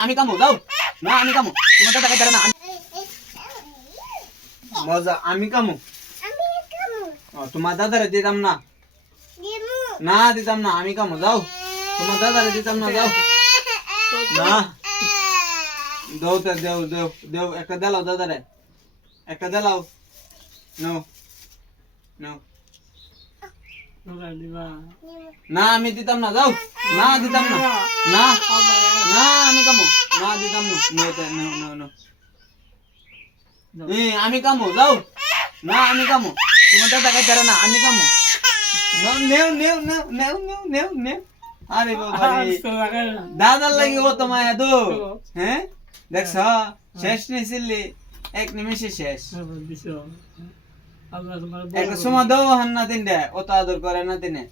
আমি কামো যাও না আমি কামো তোমার দাদা খাইতে না মজা আমি কামো তোমার দাদারে দিতাম না না দিতাম না আমি কামো যাও তোমার দাদারে দিতাম না যাও না দেও তো দেও দেও দেও একটা দেলাও দাদারে একটা দেলাও নো নো না আমি দিতাম না যাও না দিতাম না না না আমি কামো না দিতাম না নো নো নো নো আমি কামো যাও না আমি কামো তোমার দাদা খাইতে না আমি কামো নেও নেও নেও নেও নেও নেও নেও আরে বাবা দাদার লাগি ও তোমায় দো হ্যাঁ দেখছ শেষ নিছিলি এক নিমিষে শেষ একটা সময় দাও হান্না তিনটা ও তো আদর করে না তিনে